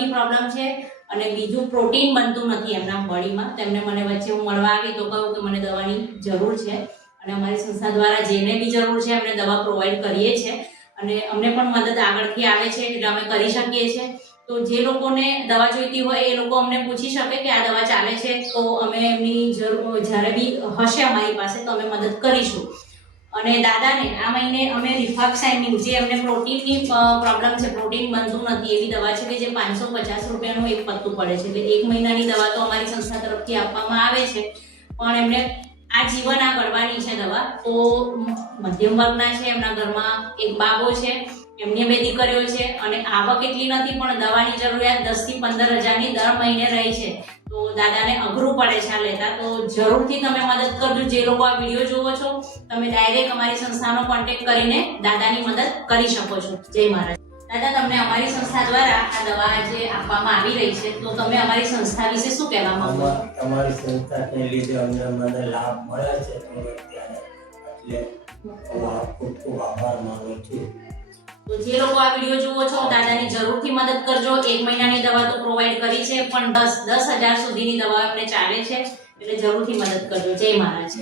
લીવરની problem છે અને બીજું પ્રોટીન બનતું નથી એમના બોડીમાં. તેમને મને વચ્ચે હું મળવા આવી તો કહું કે મને દવાની જરૂર છે અને અમારી સંસ્થા દ્વારા જેને બી જરૂર છે એમને દવા પ્રોવાઈડ કરીએ છીએ અને અમને પણ મદદ આગળથી આવે છે એટલે અમે કરી શકીએ છીએ. તો જે લોકોને દવા જોઈતી હોય એ લોકો અમને પૂછી શકે કે આ દવા ચાલે છે તો અમે એમની જરૂર જ્યારે બી હશે અમારી પાસે તો અમે મદદ કરીશું. અને દાદાને આ મહિને અમે રિફાક્સાઇનિન જે એમને પ્રોટીનની પ્રોબ્લેમ છે, પ્રોટીન બનતું નથી એવી દવા છે કે જે 550 રૂપિયાનું એક પત્તું પડે છે. એટલે 1 મહિનાની દવા તો અમારી સંસ્થા તરફથી આપવામાં આવે છે પણ એમને આ જીવન આ ગળવાની છે દવા. તો મધ્યમ વર્ગના છે, એમના ઘરમાં એક બાબો છે, એમની 2 દીકરીઓ છે અને આવક એટલી નથી પણ દવાની જરૂરિયાત 10 થી 15 હજારની દર મહિને રહી છે. તો દાદાને અઘરું પડે છે આ લેતા. તો જરૂરથી તમે મદદ કરજો. જે લોકો આ વિડીયો જોવો છો તમે ડાયરેક્ટ અમારી સંસ્થાનો કોન્ટેક્ટ કરીને દાદાની મદદ કરી શકો છો. જય મહારાજ. દાદા, તમને અમારી સંસ્થા દ્વારા આ દવા જે આપવામાં આવી રહી છે તો તમે અમારી સંસ્થા વિશે શું કહેવા માંગો છો? તમારી સંસ્થાને લીધે મને લાભ મળે છે એટલે ખૂબ ખૂબ આભાર માનું છું. તો જે લોકો આ વિડીયો જુઓ છો દાદાની જરૂરથી મદદ કરજો. 1 મહિનાની દવા તો પ્રોવાઈડ કરી છે પણ 10,000 સુધીની દવા એમને ચાલે છે એટલે જરૂરથી મદદ કરજો. જય મહારાજ.